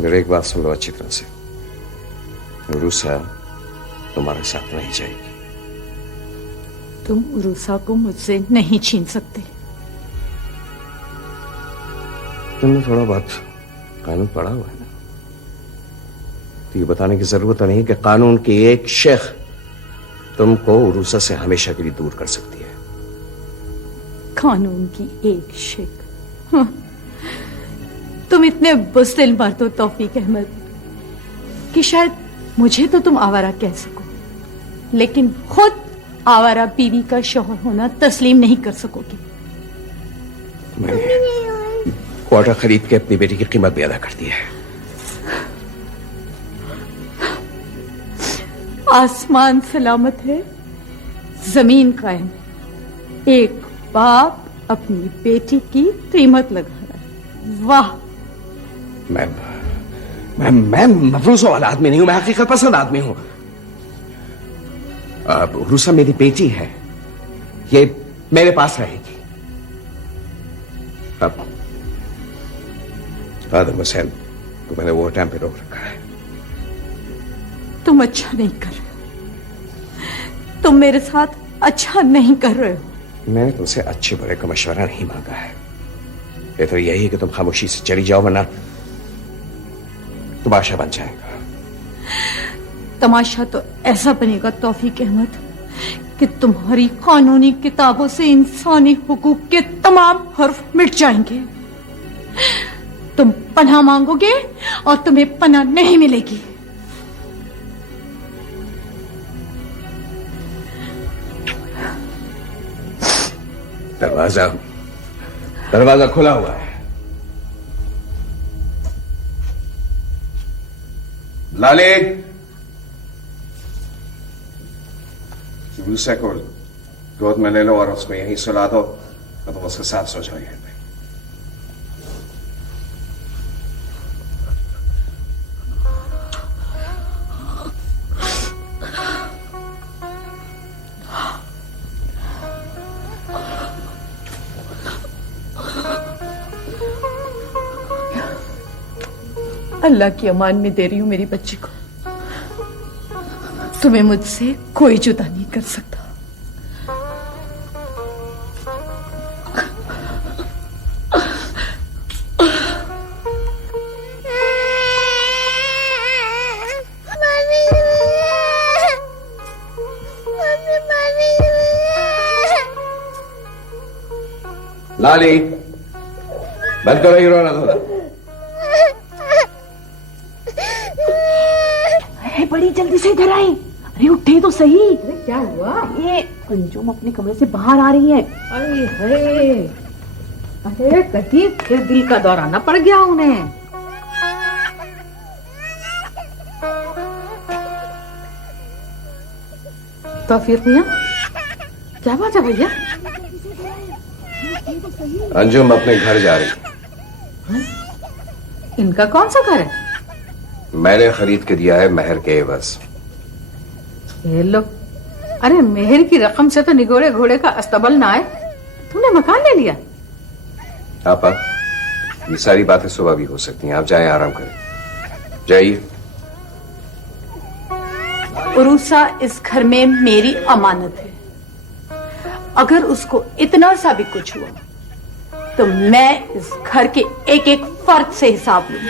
मगर एक बात सुन लो अच्छी तरह से, उरूसा तुम्हारे साथ नहीं जाएगी। तुम उरूसा को मुझसे नहीं छीन सकते। तुमने थोड़ा बहुत कानून पढ़ा हुआ है ना, तो ये बताने की जरूरत नहीं कि कानून की एक शेख तुमको उरूसा से हमेशा के लिए दूर कर सकती है। कानून की एक शेख? हाँ। तुम इतने बुज़दिल मर्द हो तौफीक अहमद कि शायद मुझे तो तुम आवारा कह सको, लेकिन खुद आवारा बीवी का शौहर होना तस्लीम नहीं कर सकोगे। मैंने क्वार्टर खरीद के अपनी बेटी की कीमत भी अदा कर दी है। आसमान सलामत है, जमीन कायम है। एक बाप अपनी बेटी की कीमत लगा रहा है। वाह! मैं मफरूजों वाला आदमी नहीं हूं, मैं हकीकत पसंद आदमी हूं। अब उरूसा मेरी बेटी है, ये मेरे पास रहेगी। अब आदम हुसैन को मैंने वो टाइम पे रोक रखा है। तुम अच्छा नहीं कर रहे हो, तुम मेरे साथ अच्छा नहीं कर रहे हो। मैंने तुमसे अच्छे बुरे का मशवरा नहीं मांगा है। बेहतर यही है कि तुम खामोशी से चली जाओ, वरना तमाशा बन जाएगा। तमाशा तो ऐसा बनेगा तौफीक अहमद कि तुम्हारी कानूनी किताबों से इंसानी हुकूक के तमाम हर्फ मिट जाएंगे। तुम पनाह मांगोगे और तुम्हें पनाह नहीं मिलेगी। दरवाजा खुला हुआ है। लाले, उरूसा को गोद में ले लो और उसको यहीं सुला दो, तो तुम उसके साथ सो जाओगे। अल्लाह की अमान में दे रही हूं मेरी बच्ची को। तुम्हें मुझसे कोई जुदा नहीं कर सकता। लाली, बंद करो ये रोना धोना। बड़ी जल्दी से इधर आई। अरे उठे तो सही। अरे क्या हुआ? ये अंजुम अपने कमरे से बाहर आ रही है। अरे अरे कहीं फिर दिल का दौरा न पड़ गया उन्हें। तो फिर मियां क्या बात है भैया? अंजुम अपने घर जा रही है। इनका कौन सा घर है? मैंने खरीद के दिया है मेहर के एवज। ये लो, अरे मेहर की रकम से तो निगोड़े घोड़े का अस्तबल ना आए, तूने मकान ले लिया। आपा, ये सारी बातें सुबह भी हो सकती हैं, आप जाएं आराम करें, जाइए। उरूसा इस घर में मेरी अमानत है। अगर उसको इतना सा भी कुछ हुआ तो मैं इस घर के एक एक फर्द से हिसाब लूंगी।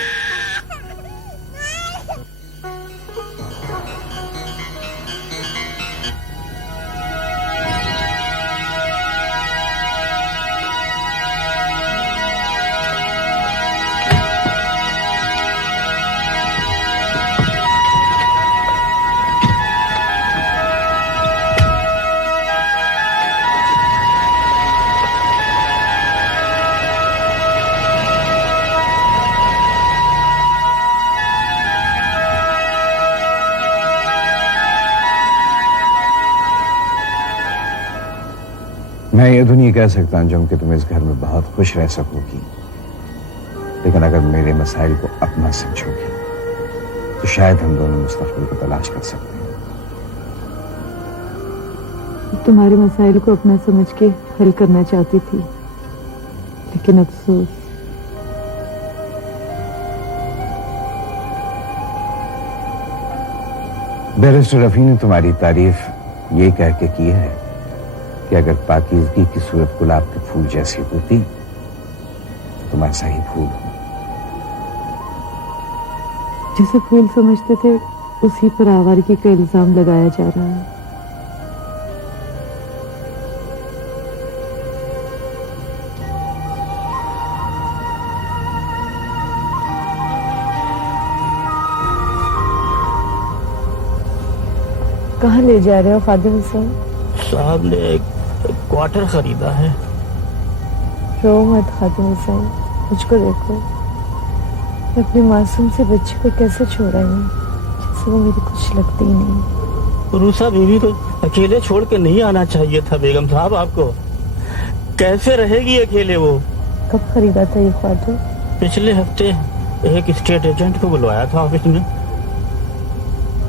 मैं ये तो नहीं कह सकता अंजुम कि तुम इस घर में बहुत खुश रह सकोगी, लेकिन अगर मेरे मसाइल को अपना समझोगी तो शायद हम दोनों मुस्तकबिल को तलाश कर सकते हैं। तुम्हारे मसाइल को अपना समझ के हल करना चाहती थी, लेकिन अफसोस बैरिस्टर रफी ने तुम्हारी तारीफ ये कह के की है कि अगर पाकीज़गी की सूरत गुलाब के फूल जैसी होती तो तुम ऐसा ही फूल हो। जिसे फूल समझते थे उसी पर आवारगी का इल्जाम लगाया जा रहा है। कहाँ ले जा रहे हो खादिम साहब? साहब ने एक क्वार्टर खरीदा है। रो मत खादिम साहब, मुझको देखो, मैं अपने मासूम से बच्चे को कैसे छोड़ आई हूँ जैसे वो मेरी कुछ लगती ही नहीं। रूसा बीवी को अकेले छोड़ के नहीं आना चाहिए था बेगम साहब आपको। कैसे रहेगी अकेले वो? कब खरीदा था ये क्वार्टर? पिछले हफ्ते एक स्टेट एजेंट को बुलवाया था ऑफिस में।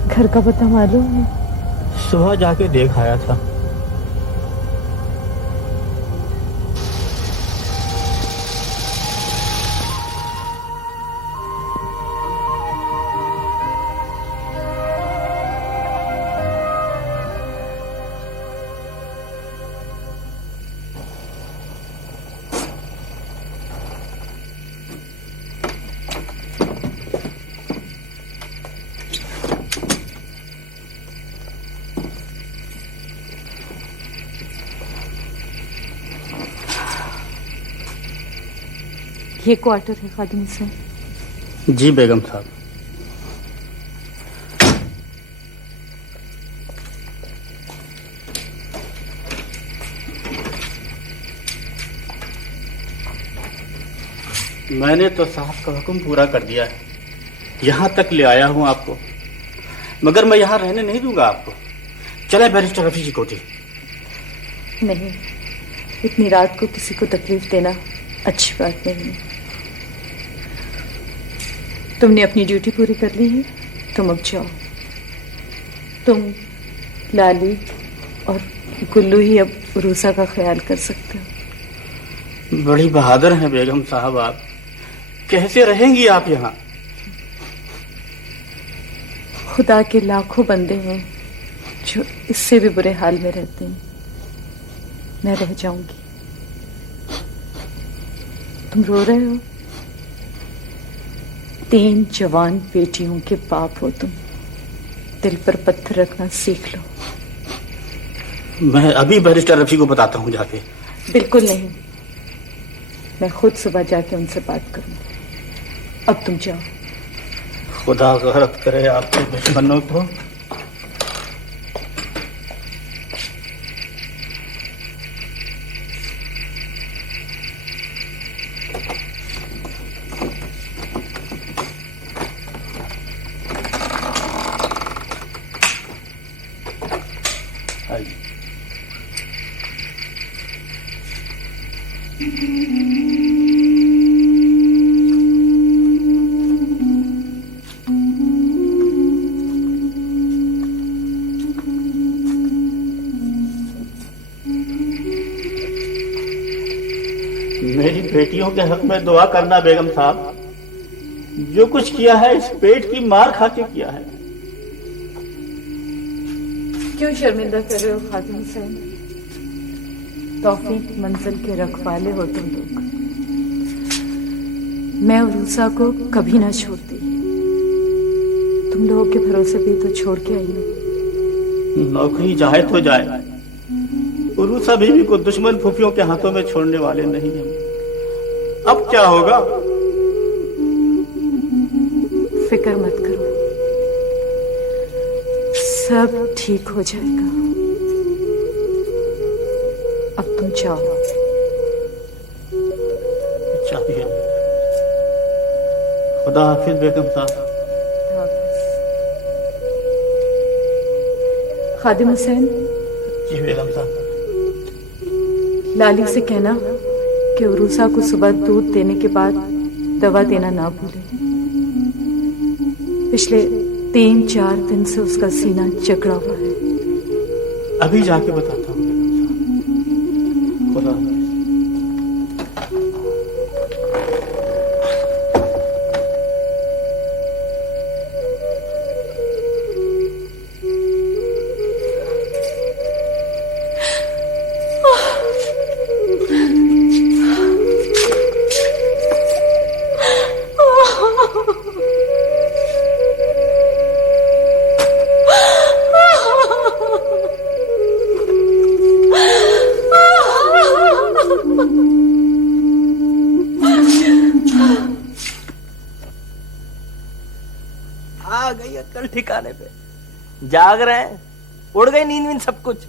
घर का पता मालूम है? सुबह जाके देख आया था। ये क्वार्टर है खादिम साहब। जी बेगम साहब। मैंने तो साहब का हुक्म पूरा कर दिया है, यहाँ तक ले आया हूँ आपको, मगर मैं यहाँ रहने नहीं दूंगा आपको। चले बैरिस्टर रफी की कोठी। नहीं, इतनी रात को किसी को तकलीफ देना अच्छी बात नहीं। तुमने अपनी ड्यूटी पूरी कर ली है, तुम अब जाओ। तुम, लाली और गुल्लू ही अब रूसा का ख्याल कर सकते हो। बड़ी बहादुर हैं बेगम साहब आप। कैसे रहेंगी आप यहाँ? खुदा के लाखों बंदे हैं जो इससे भी बुरे हाल में रहते हैं। मैं रह जाऊंगी। तुम रो रहे हो? 3 जवान बेटियों के बाप हो तुम। दिल पर पत्थर रखना सीख लो। मैं अभी बैरिस्टर रफी को बताता हूँ जाके। बिल्कुल नहीं, मैं खुद सुबह जाके उनसे बात करूंगी। अब तुम जाओ। खुदा गहरत करे आपके दुश्मनों को। मेरी बेटियों के हक में दुआ करना बेगम साहब। जो कुछ किया है इस पेट की मार खा के किया है। क्यों शर्मिंदा कर रहे हो खादिम साहब? तौफीक मंजिल के रखवाले हो तुम लोग। मैं उरूसा को कभी ना छोड़ती। तुम लोगों के भरोसे भी तो छोड़ के आई हूँ। नौकरी जाए तो जाए, उरूसा बीवी को दुश्मन फूफियों के हाथों में छोड़ने वाले नहीं हैं। अब क्या होगा? फिक्र मत करो, सब ठीक हो जाएगा। अब तुम जाओ। चाहिए। खुदा हाफिज बेगम साहब। खादिम हुसैन। जी बेगम साहब। लाली से कहना कि उरूसा को सुबह दूध देने के बाद दवा देना ना भूले। पिछले 3-4 दिन से उसका सीना जकड़ा हुआ है। अभी जाके बताता हूँ खुदा। आ गई अक्ल ठिकाने पे। जाग रहे हैं, उड़ गई नींद वींद सब कुछ।